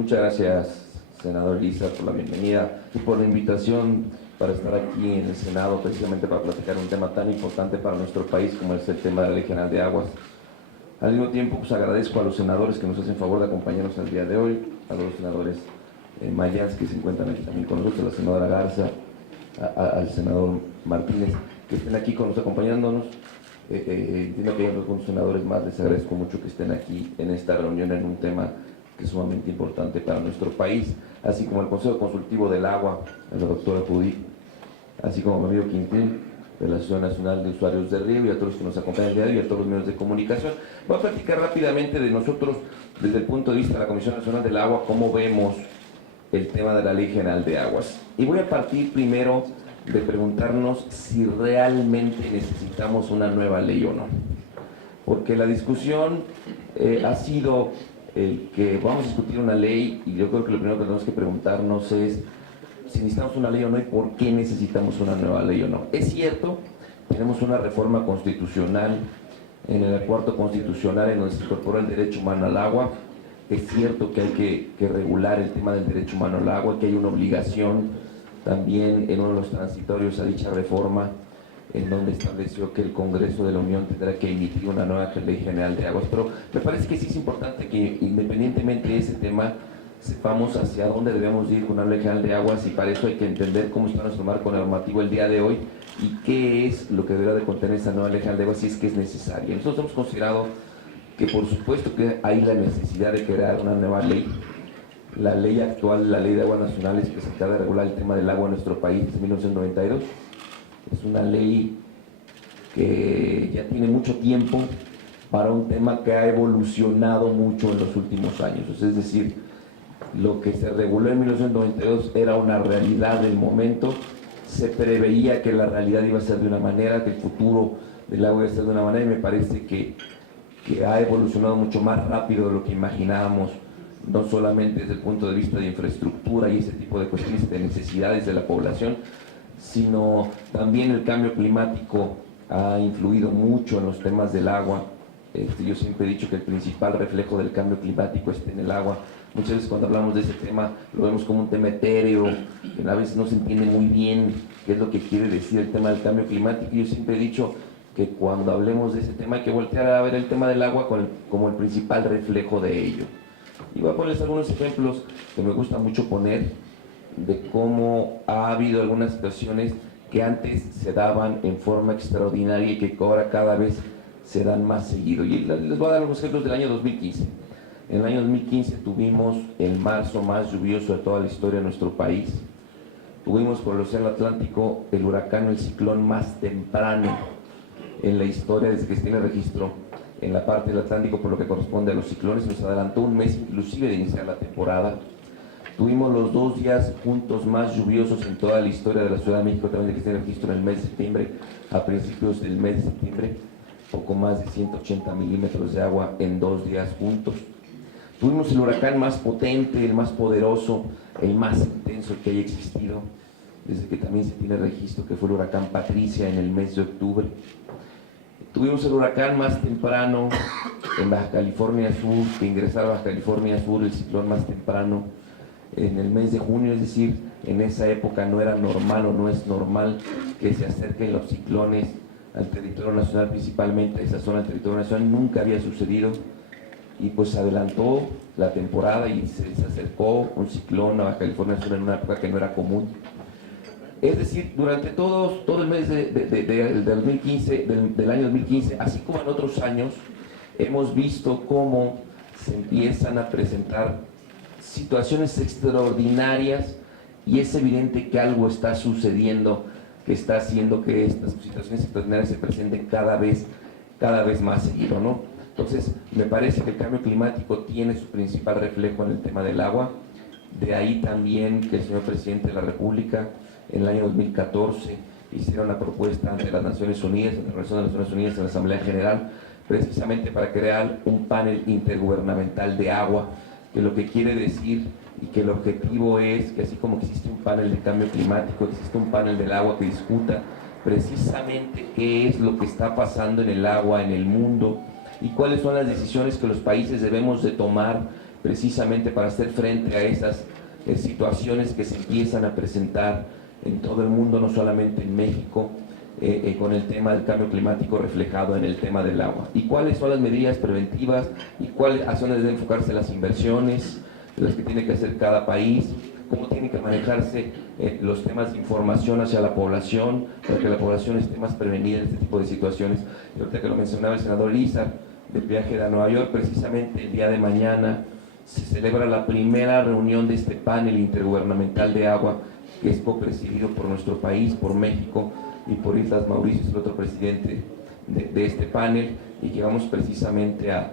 muchas gracias, senador Elisa, por la bienvenida y por la invitación para estar aquí en el Senado, precisamente para platicar un tema tan importante para nuestro país como es el tema de la Ley General de Aguas. Al mismo tiempo, pues agradezco a los senadores que nos hacen favor de acompañarnos el día de hoy, a los senadores mayas que se encuentran aquí también con nosotros, a la senadora Garza, al senador Martínez, que estén aquí con nosotros acompañándonos. Entiendo que hay algunos senadores más, les agradezco mucho que estén aquí en esta reunión en un tema que es sumamente importante para nuestro país, así como el Consejo Consultivo del Agua, la doctora Judith, así como mi amigo Quintín, de la Asociación Nacional de Usuarios del Río, y a todos los que nos acompañan el día de hoy, y a todos los medios de comunicación. Voy a platicar rápidamente de nosotros, desde el punto de vista de la Comisión Nacional del Agua, cómo vemos el tema de la Ley General de Aguas. Y voy a partir primero de preguntarnos si realmente necesitamos una nueva ley o no. Porque la discusión ha sido que vamos a discutir una ley, y yo creo que lo primero que tenemos que preguntarnos es si necesitamos una ley o no y por qué necesitamos una nueva ley o no. Es cierto, tenemos una reforma constitucional en el cuarto constitucional en donde se incorpora el derecho humano al agua. Es cierto que hay que regular el tema del derecho humano al agua, que hay una obligación también en uno de los transitorios a dicha reforma, en donde estableció que el Congreso de la Unión tendrá que emitir una nueva Ley General de Aguas. Pero me parece que sí es importante que, independientemente de ese tema, sepamos hacia dónde debemos ir con una Ley General de Aguas, y para eso hay que entender cómo está nuestro marco normativo el día de hoy y qué es lo que deberá de contener esa nueva Ley General de Aguas si es que es necesaria. Nosotros hemos considerado que por supuesto que hay la necesidad de crear una nueva ley. La ley actual, la Ley de Aguas Nacionales, que se encarga de regular el tema del agua en nuestro país desde 1992, es una ley que ya tiene mucho tiempo para un tema que ha evolucionado mucho en los últimos años. Es decir, lo que se reguló en 1992 era una realidad del momento, se preveía que la realidad iba a ser de una manera, que el futuro del agua iba a ser de una manera, y me parece que ha evolucionado mucho más rápido de lo que imaginábamos, no solamente desde el punto de vista de infraestructura y ese tipo de cuestiones de necesidades de la población, sino también el cambio climático ha influido mucho en los temas del agua. Yo siempre he dicho que el principal reflejo del cambio climático está en el agua. Muchas veces cuando hablamos de ese tema lo vemos como un tema etéreo, que a veces no se entiende muy bien qué es lo que quiere decir el tema del cambio climático. Yo siempre he dicho que cuando hablemos de ese tema hay que voltear a ver el tema del agua como el principal reflejo de ello. Y voy a ponerles algunos ejemplos que me gusta mucho poner de cómo ha habido algunas situaciones que antes se daban en forma extraordinaria y que ahora cada vez se dan más seguido. Y les voy a dar algunos ejemplos del año 2015. En el año 2015 tuvimos el marzo más lluvioso de toda la historia de nuestro país. Tuvimos por el Océano Atlántico el huracán, el ciclón más temprano en la historia desde que se tiene registro en la parte del Atlántico por lo que corresponde a los ciclones. Nos adelantó un mes inclusive de iniciar la temporada. Tuvimos los 2 días juntos más lluviosos en toda la historia de la Ciudad de México, también de que se tiene registro en el mes de septiembre, a principios del mes de septiembre, poco más de 180 milímetros de agua en 2 días juntos. Tuvimos el huracán más potente, el más poderoso, el más intenso que haya existido, desde que también se tiene registro, que fue el huracán Patricia en el mes de octubre. Tuvimos el huracán más temprano en Baja California Sur, que ingresara a Baja California Sur, el ciclón más temprano en el mes de junio. Es decir, en esa época no era normal o no es normal que se acerquen los ciclones al territorio nacional, principalmente a esa zona del territorio nacional. Nunca había sucedido, y pues se adelantó la temporada y se acercó un ciclón a Baja California Sur en una época que no era común. Es decir, durante todo el mes del 2015, del año 2015, así como en otros años, hemos visto cómo se empiezan a presentar situaciones extraordinarias, y es evidente que algo está sucediendo que está haciendo que estas situaciones extraordinarias se presenten cada vez más seguido, ¿no? Entonces, me parece que el cambio climático tiene su principal reflejo en el tema del agua. De ahí también que el señor presidente de la República en el año 2014 hicieron la propuesta ante las Naciones Unidas, ante la Organización de las Naciones Unidas en la Asamblea General, precisamente para crear un panel intergubernamental de agua, que lo que quiere decir y que el objetivo es que así como existe un panel de cambio climático, existe un panel del agua que discuta precisamente qué es lo que está pasando en el agua en el mundo y cuáles son las decisiones que los países debemos de tomar precisamente para hacer frente a esas situaciones que se empiezan a presentar en todo el mundo, no solamente en México, con el tema del cambio climático reflejado en el tema del agua. ¿Y cuáles son las medidas preventivas y cuáles acciones deben enfocarse las inversiones, las que tiene que hacer cada país? Cómo tienen que manejarse los temas de información hacia la población, para que la población esté más prevenida en este tipo de situaciones. Y ahorita que lo mencionaba el senador Lizar, del viaje a Nueva York, precisamente el día de mañana se celebra la primera reunión de este panel intergubernamental de agua, que es co-presidido por nuestro país, por México y por Islas Mauricio, el otro presidente de este panel, y que vamos precisamente a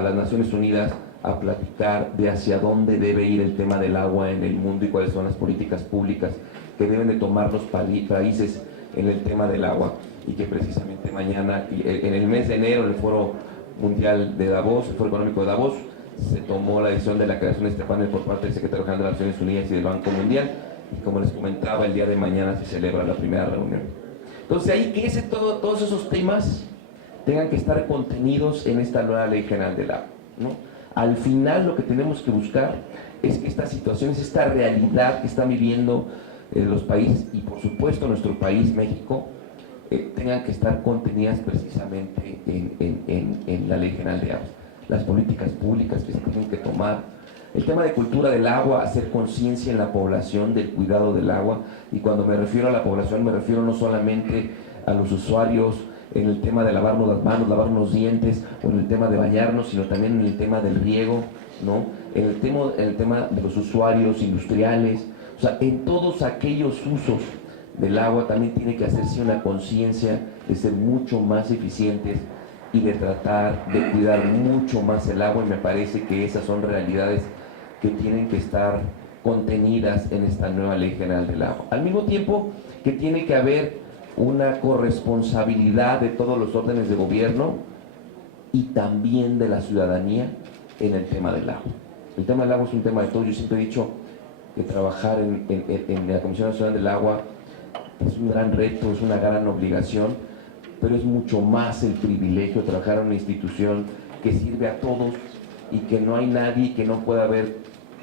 las Naciones Unidas a platicar de hacia dónde debe ir el tema del agua en el mundo y cuáles son las políticas públicas que deben de tomar los países en el tema del agua, y que precisamente mañana, en el mes de enero, en el Foro Mundial de Davos, el Foro Económico de Davos, se tomó la decisión de la creación de este panel por parte del Secretario General de las Naciones Unidas y del Banco Mundial, y como les comentaba, el día de mañana se celebra la primera reunión. Entonces ahí que todos esos temas tengan que estar contenidos en esta nueva Ley General del Agua, ¿no? Al final lo que tenemos que buscar es que estas situaciones, esta realidad que están viviendo los países, y por supuesto nuestro país, México, tengan que estar contenidas precisamente en la Ley General de Aguas. Las políticas públicas que se tienen que tomar, el tema de cultura del agua, hacer conciencia en la población del cuidado del agua, y cuando me refiero a la población me refiero no solamente a los usuarios en el tema de lavarnos las manos, lavarnos los dientes, o en el tema de bañarnos, sino también en el tema del riego, ¿no? En el tema de los usuarios industriales, o sea, en todos aquellos usos del agua también tiene que hacerse una conciencia de ser mucho más eficientes y de tratar de cuidar mucho más el agua, y me parece que esas son realidades que tienen que estar contenidas en esta nueva Ley General del Agua. Al mismo tiempo que tiene que haber una corresponsabilidad de todos los órdenes de gobierno y también de la ciudadanía en el tema del agua. El tema del agua es un tema de todos. Yo siempre he dicho que trabajar en la Comisión Nacional del Agua es un gran reto, es una gran obligación, pero es mucho más el privilegio de trabajar en una institución que sirve a todos y que no hay nadie que no pueda ver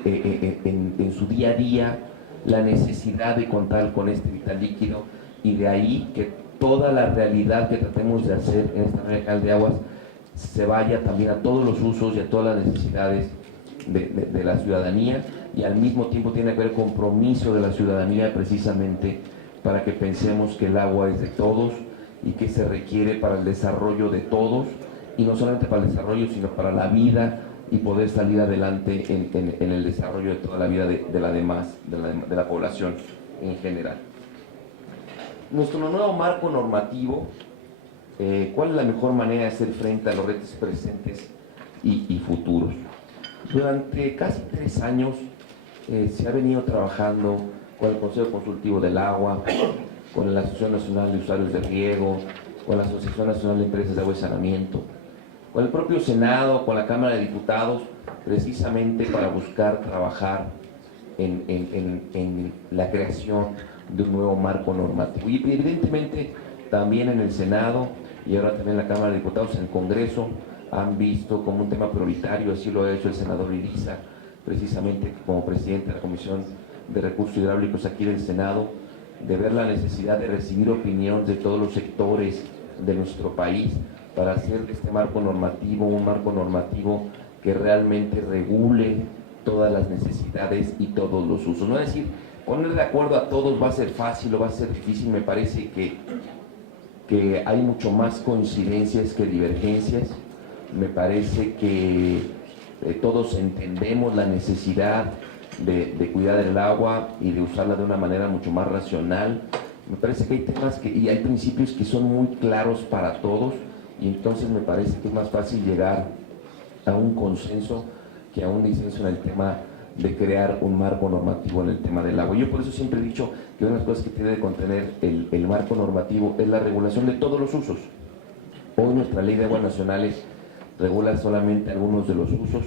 en su día a día la necesidad de contar con este vital líquido, y de ahí que toda la realidad que tratemos de hacer en esta Ley General de Aguas se vaya también a todos los usos y a todas las necesidades de la ciudadanía, y al mismo tiempo tiene que haber compromiso de la ciudadanía precisamente para que pensemos que el agua es de todos y que se requiere para el desarrollo de todos, y no solamente para el desarrollo, sino para la vida y poder salir adelante en el desarrollo de toda la vida de la población en general. Nuestro nuevo marco normativo, ¿cuál es la mejor manera de hacer frente a los retos presentes y futuros? Durante casi 3 años se ha venido trabajando con el Consejo Consultivo del Agua, con la Asociación Nacional de Usuarios de Riego, con la Asociación Nacional de Empresas de Agua y Saneamiento, con el propio Senado, con la Cámara de Diputados, precisamente para buscar trabajar en la creación de un nuevo marco normativo. Y evidentemente también en el Senado y ahora también en la Cámara de Diputados, en el Congreso, han visto como un tema prioritario, así lo ha hecho el senador Iriza, precisamente como presidente de la Comisión de Recursos Hidráulicos aquí del Senado, de ver la necesidad de recibir opinión de todos los sectores de nuestro país para hacer de este marco normativo un marco normativo que realmente regule todas las necesidades y todos los usos. No es decir, poner de acuerdo a todos va a ser fácil o va a ser difícil. Me parece que hay mucho más coincidencias que divergencias. Me parece que todos entendemos la necesidad de cuidar el agua y de usarla de una manera mucho más racional. Me parece que hay temas y hay principios que son muy claros para todos, y entonces me parece que es más fácil llegar a un consenso que a un disenso en el tema de crear un marco normativo en el tema del agua. Yo por eso siempre he dicho que una de las cosas que tiene de contener el marco normativo es la regulación de todos los usos. Hoy nuestra Ley de Aguas Nacionales regula solamente algunos de los usos.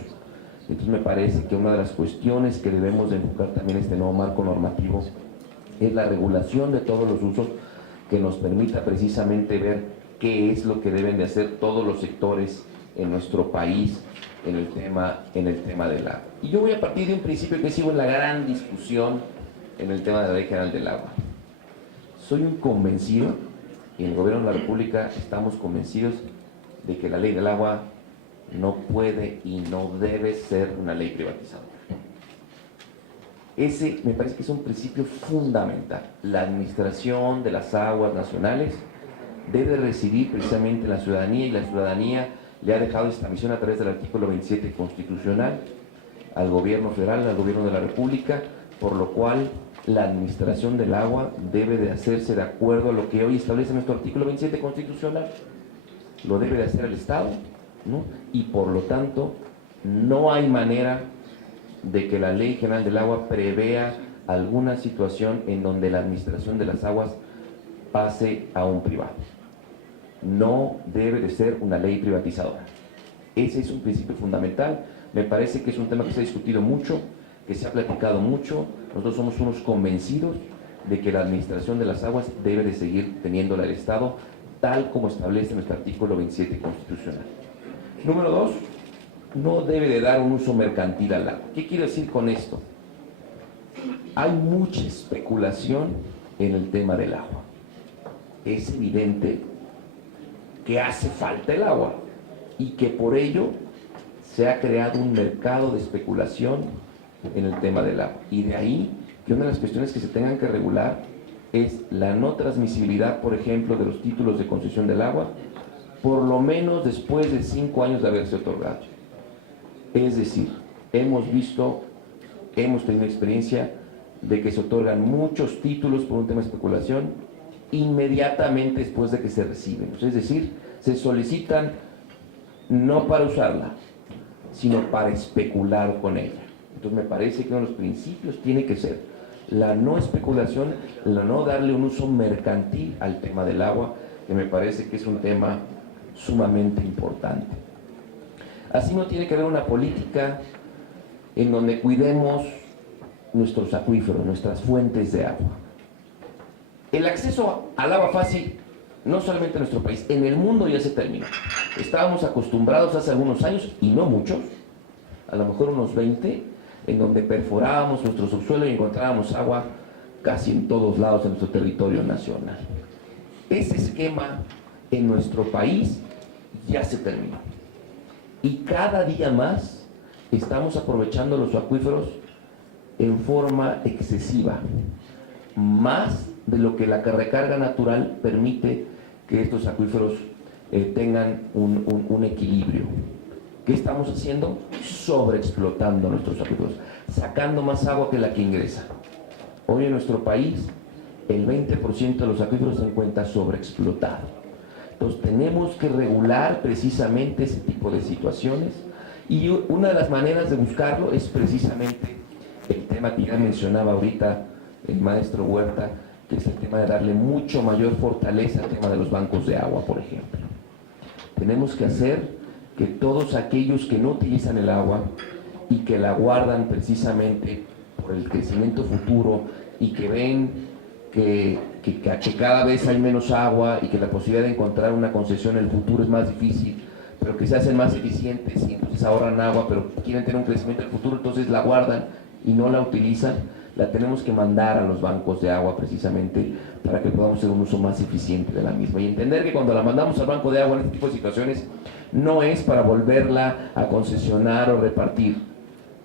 Entonces me parece que una de las cuestiones que debemos de enfocar también este nuevo marco normativo es la regulación de todos los usos, que nos permita precisamente ver qué es lo que deben de hacer todos los sectores en nuestro país en el tema del agua. Y yo voy a partir de un principio que sigo en la gran discusión en el tema de la Ley General del Agua. Soy un convencido, y en el Gobierno de la República estamos convencidos de que la Ley del Agua no puede y no debe ser una ley privatizadora. Ese me parece que es un principio fundamental. La administración de las aguas nacionales debe residir precisamente en la ciudadanía, y la ciudadanía le ha dejado esta misión a través del artículo 27 constitucional al gobierno federal, al gobierno de la República, por lo cual la administración del agua debe de hacerse de acuerdo a lo que hoy establece nuestro artículo 27 constitucional. Lo debe de hacer el Estado, ¿no? Y por lo tanto no hay manera de que la Ley General del Agua prevea alguna situación en donde la administración de las aguas pase a un privado. No debe de ser una ley privatizadora. Ese es un principio fundamental. Me parece que es un tema que se ha discutido mucho, que se ha platicado mucho. Nosotros somos unos convencidos de que la administración de las aguas debe de seguir teniéndola el Estado, tal como establece nuestro artículo 27 constitucional. Número 2, no debe de dar un uso mercantil al agua. ¿Qué quiero decir con esto? Hay mucha especulación en el tema del agua. Es evidente que hace falta el agua y que por ello se ha creado un mercado de especulación en el tema del agua. Y de ahí que una de las cuestiones que se tengan que regular es la no transmisibilidad, por ejemplo, de los títulos de concesión del agua, por lo menos después de 5 años de haberse otorgado. Es decir, hemos tenido experiencia de que se otorgan muchos títulos por un tema de especulación inmediatamente después de que se reciben. Es decir, se solicitan no para usarla, sino para especular con ella. Entonces me parece que uno de los principios tiene que ser la no especulación, la no darle un uso mercantil al tema del agua, que me parece que es un tema sumamente importante. Así no tiene que haber una política en donde cuidemos nuestros acuíferos, nuestras fuentes de agua. El acceso al agua fácil, no solamente en nuestro país, en el mundo ya se terminó. Estábamos acostumbrados hace algunos años, y no muchos, a lo mejor unos 20, en donde perforábamos nuestro subsuelo y encontrábamos agua casi en todos lados de nuestro territorio nacional. Ese esquema en nuestro país ya se terminó. Y cada día más estamos aprovechando los acuíferos en forma excesiva, más de lo que la recarga natural permite que estos acuíferos tengan un equilibrio. ¿Qué estamos haciendo? Sobreexplotando nuestros acuíferos, sacando más agua que la que ingresa. Hoy en nuestro país, el 20% de los acuíferos se encuentra sobreexplotado. Entonces tenemos que regular precisamente ese tipo de situaciones, y una de las maneras de buscarlo es precisamente el tema que ya mencionaba ahorita el maestro Huerta, que es el tema de darle mucho mayor fortaleza al tema de los bancos de agua, por ejemplo. Tenemos que hacer que todos aquellos que no utilizan el agua y que la guardan precisamente por el crecimiento futuro, y que ven que cada vez hay menos agua y que la posibilidad de encontrar una concesión en el futuro es más difícil, pero que se hacen más eficientes y entonces ahorran agua, pero quieren tener un crecimiento en el futuro, entonces la guardan y no la utilizan, la tenemos que mandar a los bancos de agua precisamente para que podamos hacer un uso más eficiente de la misma, y entender que cuando la mandamos al banco de agua en este tipo de situaciones no es para volverla a concesionar o repartir,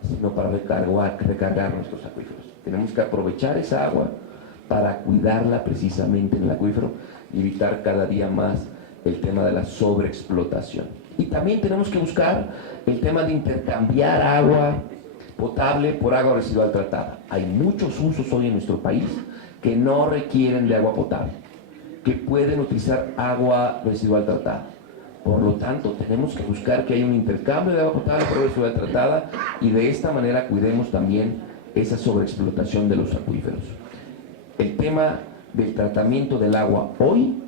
sino para recargar nuestros acuíferos. Tenemos que aprovechar esa agua para cuidarla precisamente en el acuífero y evitar cada día más el tema de la sobreexplotación. Y también tenemos que buscar el tema de intercambiar agua potable por agua residual tratada. Hay muchos usos hoy en nuestro país que no requieren de agua potable, que pueden utilizar agua residual tratada. Por lo tanto, tenemos que buscar que haya un intercambio de agua potable por agua residual tratada, y de esta manera cuidemos también esa sobreexplotación de los acuíferos. El tema del tratamiento del agua hoy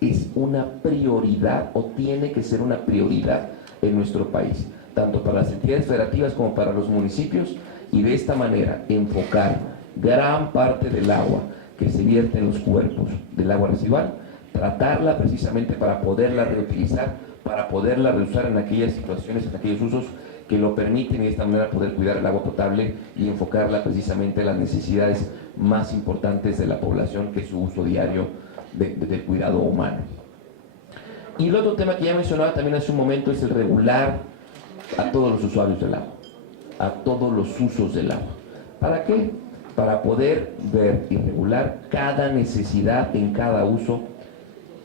es una prioridad, o tiene que ser una prioridad en nuestro país, tanto para las entidades federativas como para los municipios, y de esta manera enfocar gran parte del agua que se vierte en los cuerpos del agua residual, tratarla precisamente para poderla reutilizar para poderla reusar en aquellas situaciones, en aquellos usos que lo permiten, y de esta manera poder cuidar el agua potable y enfocarla precisamente a las necesidades más importantes de la población, que es su uso diario del cuidado humano. Y el otro tema que ya mencionaba también hace un momento es el regular a todos los usuarios del agua, a todos los usos del agua. ¿Para qué? Para poder ver y regular cada necesidad en cada uso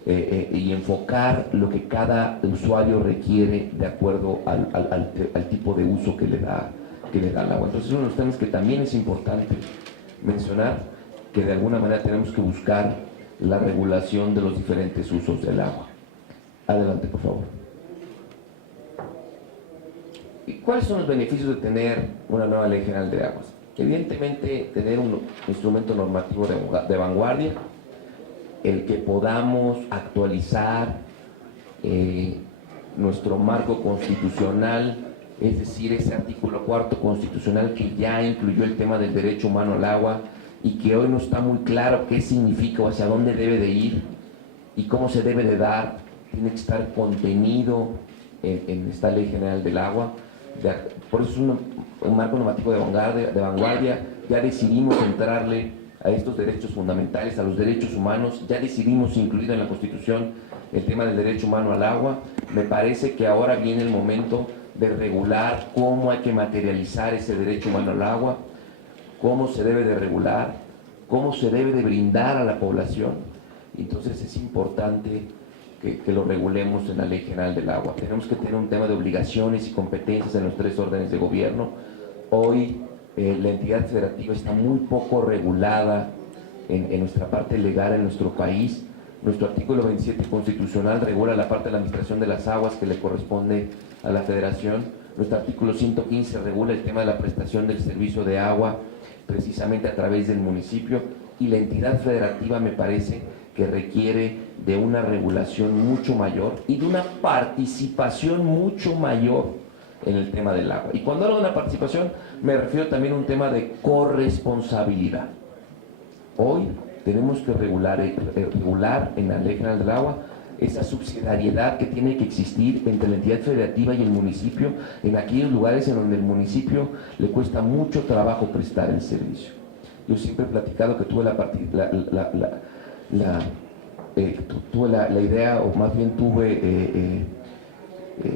y enfocar lo que cada usuario requiere de acuerdo al tipo de uso que le da al agua. Entonces, uno de los temas que también es importante mencionar, que de alguna manera tenemos que buscar la regulación de los diferentes usos del agua. Adelante, por favor. ¿Y cuáles son los beneficios de tener una nueva Ley General de Aguas? Evidentemente, tener un instrumento normativo de vanguardia, el que podamos actualizar nuestro marco constitucional, es decir, ese artículo 4 constitucional que ya incluyó el tema del derecho humano al agua y que hoy no está muy claro qué significa o hacia dónde debe de ir y cómo se debe de dar, tiene que estar contenido en esta Ley General del Agua. Por eso es un marco normativo de vanguardia. Ya decidimos entrarle a estos derechos fundamentales, a los derechos humanos, ya decidimos incluir en la Constitución el tema del derecho humano al agua. Me parece que ahora viene el momento de regular cómo hay que materializar ese derecho humano al agua, cómo se debe de regular, cómo se debe de brindar a la población. Entonces es importante que lo regulemos en la Ley General del Agua. Tenemos que tener un tema de obligaciones y competencias en los 3 órdenes de gobierno. Hoy la entidad federativa está muy poco regulada en nuestra parte legal en nuestro país. Nuestro artículo 27 constitucional regula la parte de la administración de las aguas que le corresponde a la federación. Nuestro artículo 115 regula el tema de la prestación del servicio de agua precisamente a través del municipio, y la entidad federativa me parece que requiere de una regulación mucho mayor y de una participación mucho mayor en el tema del agua. Y cuando hablo de una participación, me refiero también a un tema de corresponsabilidad. Hoy tenemos que regular en la Ley General del Agua esa subsidiariedad que tiene que existir entre la entidad federativa y el municipio en aquellos lugares en donde el municipio le cuesta mucho trabajo prestar el servicio. Yo siempre he platicado que tuve la idea, o más bien tuve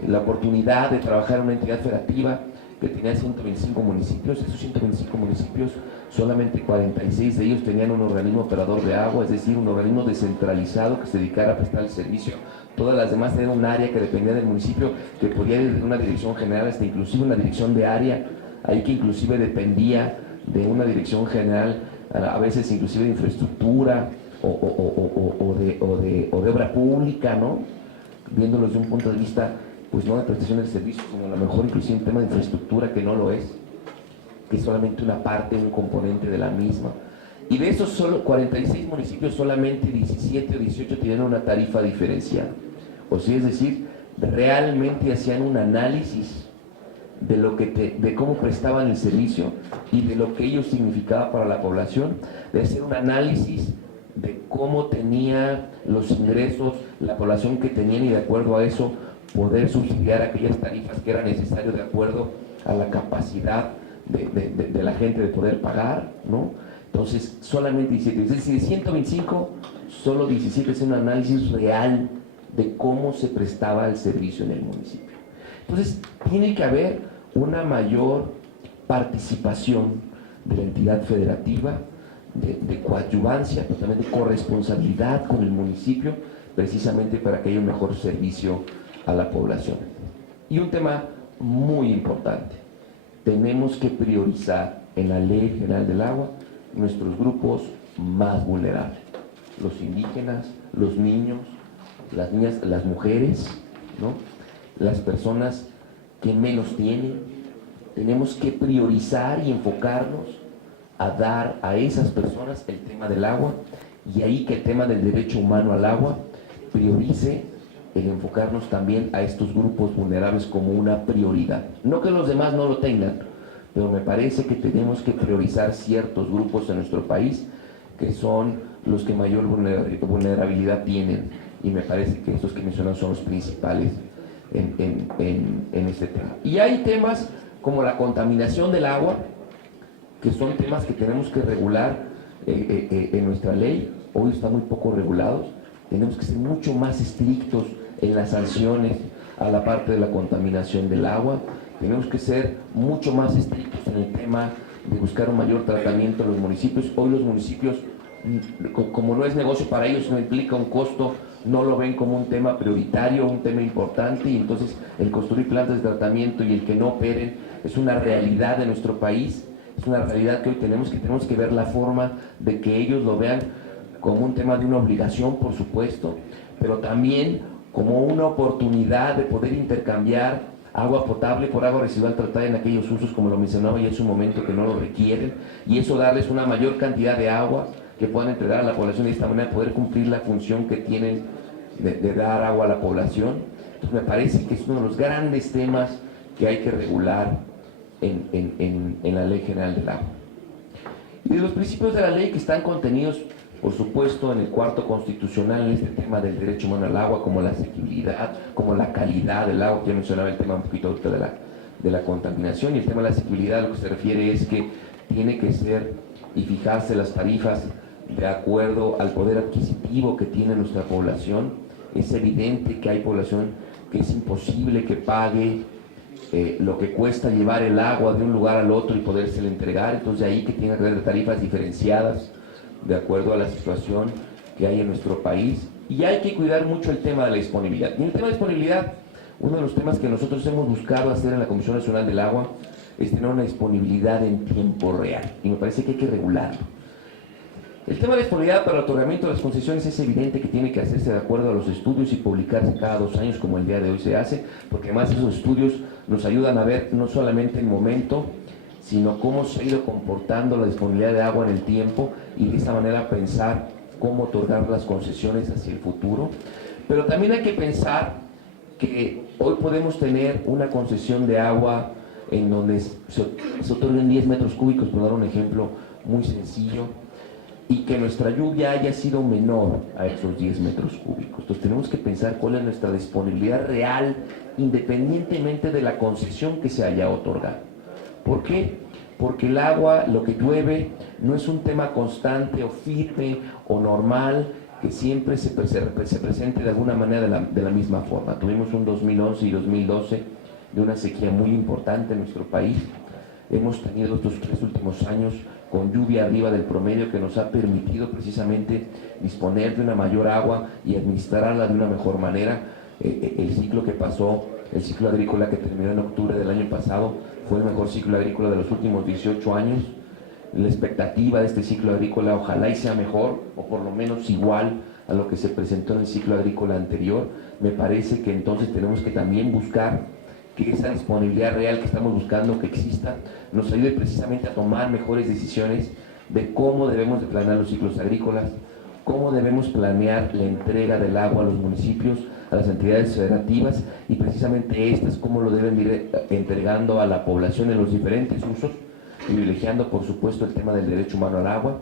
la oportunidad de trabajar en una entidad federativa que tenía 125 municipios. Esos 125 municipios, solamente 46 de ellos tenían un organismo operador de agua, es decir, un organismo descentralizado que se dedicara a prestar el servicio. Todas las demás tenían un área que dependía del municipio, que podía ir de una dirección general hasta inclusive una dirección de área, ahí que inclusive dependía de una dirección general, a veces inclusive de infraestructura o de obra pública, ¿no? Viéndolos de un punto de vista, pues no de prestación del servicio, sino a lo mejor inclusive un tema de infraestructura que no lo es, que es solamente una parte, un componente de la misma. Y de esos solo 46 municipios, solamente 17 o 18 tienen una tarifa diferenciada. O sea, es decir, realmente hacían un análisis de cómo prestaban el servicio y de lo que ello significaba para la población, de hacer un análisis de cómo tenía los ingresos la población que tenían, y de acuerdo a eso poder subsidiar aquellas tarifas que era necesario de acuerdo a la capacidad de la gente de poder pagar, ¿no? Entonces, solamente 17, es decir, de 125, solo 17 es un análisis real de cómo se prestaba el servicio en el municipio. Entonces, tiene que haber una mayor participación de la entidad federativa, de coadyuvancia, pero también de corresponsabilidad con el municipio, precisamente para que haya un mejor servicio a la población. Y un tema muy importante, tenemos que priorizar en la Ley General del Agua nuestros grupos más vulnerables, los indígenas, los niños, las niñas, las mujeres, ¿no? Las personas que menos tienen. Tenemos que priorizar y enfocarnos a dar a esas personas el tema del agua, y ahí que el tema del derecho humano al agua priorice el enfocarnos también a estos grupos vulnerables como una prioridad. No que los demás no lo tengan, pero me parece que tenemos que priorizar ciertos grupos en nuestro país que son los que mayor vulnerabilidad tienen, y me parece que estos que mencionan son los principales en este tema. Y hay temas como la contaminación del agua, que son temas que tenemos que regular en nuestra ley. Hoy están muy poco regulados. Tenemos que ser mucho más estrictos en las sanciones a la parte de la contaminación del agua. Tenemos que ser mucho más estrictos en el tema de buscar un mayor tratamiento en los municipios. Hoy los municipios, como no es negocio para ellos, no implica un costo, no lo ven como un tema prioritario, un tema importante, y entonces el construir plantas de tratamiento y el que no operen es una realidad de nuestro país, es una realidad que hoy tenemos que ver la forma de que ellos lo vean como un tema de una obligación, por supuesto, pero también como una oportunidad de poder intercambiar agua potable por agua residual tratada en aquellos usos, como lo mencionaba ya en su momento, que no lo requieren, y eso darles una mayor cantidad de agua que puedan entregar a la población y de esta manera poder cumplir la función que tienen de dar agua a la población. Entonces me parece que es uno de los grandes temas que hay que regular en la Ley General del Agua. Y de los principios de la ley que están contenidos, por supuesto, en el cuarto constitucional, en este tema del derecho humano al agua, como la asequibilidad, como la calidad del agua, que ya mencionaba el tema un poquito ahorita de la contaminación, y el tema de la asequibilidad a lo que se refiere es que tiene que ser y fijarse las tarifas de acuerdo al poder adquisitivo que tiene nuestra población. Es evidente que hay población que es imposible que pague lo que cuesta llevar el agua de un lugar al otro y podérsela entregar, entonces ahí que tiene que haber tarifas diferenciadas de acuerdo a la situación que hay en nuestro país, y hay que cuidar mucho el tema de la disponibilidad. Y en el tema de disponibilidad, uno de los temas que nosotros hemos buscado hacer en la Comisión Nacional del Agua es tener una disponibilidad en tiempo real, y me parece que hay que regularlo. El tema de disponibilidad para el otorgamiento de las concesiones es evidente que tiene que hacerse de acuerdo a los estudios y publicarse cada 2 años, como el día de hoy se hace, porque además esos estudios nos ayudan a ver no solamente el momento, sino cómo se ha ido comportando la disponibilidad de agua en el tiempo, y de esta manera pensar cómo otorgar las concesiones hacia el futuro. Pero también hay que pensar que hoy podemos tener una concesión de agua en donde se otorguen 10 metros cúbicos, por dar un ejemplo muy sencillo, y que nuestra lluvia haya sido menor a esos 10 metros cúbicos. Entonces tenemos que pensar cuál es nuestra disponibilidad real, independientemente de la concesión que se haya otorgado. ¿Por qué? Porque el agua, lo que llueve, no es un tema constante o firme o normal que siempre se presente de alguna manera de la misma forma. Tuvimos un 2011 y 2012 de una sequía muy importante en nuestro país. Hemos tenido estos 3 últimos años con lluvia arriba del promedio, que nos ha permitido precisamente disponer de una mayor agua y administrarla de una mejor manera. El ciclo que pasó, el ciclo agrícola que terminó en octubre del año pasado, fue el mejor ciclo agrícola de los últimos 18 años. La expectativa de este ciclo agrícola ojalá y sea mejor, o por lo menos igual a lo que se presentó en el ciclo agrícola anterior. Me parece que entonces tenemos que también buscar que esa disponibilidad real que estamos buscando que exista nos ayude precisamente a tomar mejores decisiones de cómo debemos de planear los ciclos agrícolas, cómo debemos planear la entrega del agua a los municipios, a las entidades federativas, y precisamente estas cómo lo deben ir entregando a la población en los diferentes usos, privilegiando por supuesto el tema del derecho humano al agua,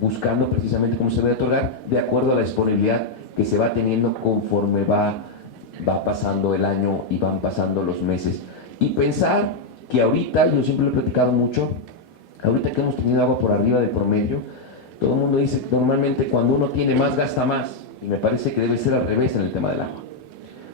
buscando precisamente cómo se debe otorgar de acuerdo a la disponibilidad que se va teniendo conforme va pasando el año y van pasando los meses. Y pensar que ahorita, yo siempre lo he platicado mucho, ahorita que hemos tenido agua por arriba del promedio, todo el mundo dice que normalmente cuando uno tiene más gasta más, y me parece que debe ser al revés en el tema del agua.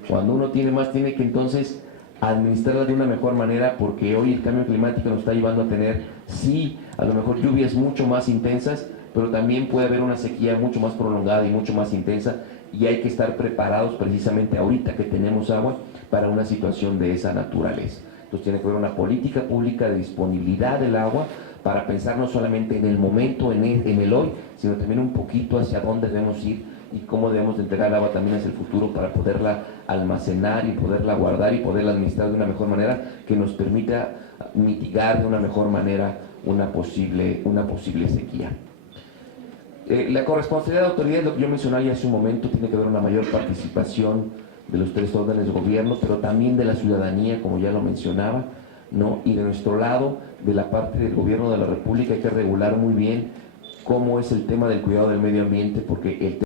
Cuando uno tiene más tiene que entonces administrarla de una mejor manera, porque hoy el cambio climático nos está llevando a tener, sí, a lo mejor lluvias mucho más intensas, pero también puede haber una sequía mucho más prolongada y mucho más intensa, y hay que estar preparados precisamente ahorita que tenemos agua para una situación de esa naturaleza. Entonces tiene que haber una política pública de disponibilidad del agua para pensar no solamente en el momento, en el hoy, sino también un poquito hacia dónde debemos ir y cómo debemos de entregar agua también hacia el futuro para poderla almacenar y poderla guardar y poderla administrar de una mejor manera que nos permita mitigar de una mejor manera una posible sequía. La corresponsabilidad de autoridades, lo que yo mencionaba ya hace un momento, tiene que haber una mayor participación de los 3 órdenes de gobierno, pero también de la ciudadanía, como ya lo mencionaba, ¿no? Y de nuestro lado, de la parte del gobierno de la República, hay que regular muy bien cómo es el tema del cuidado del medio ambiente, porque el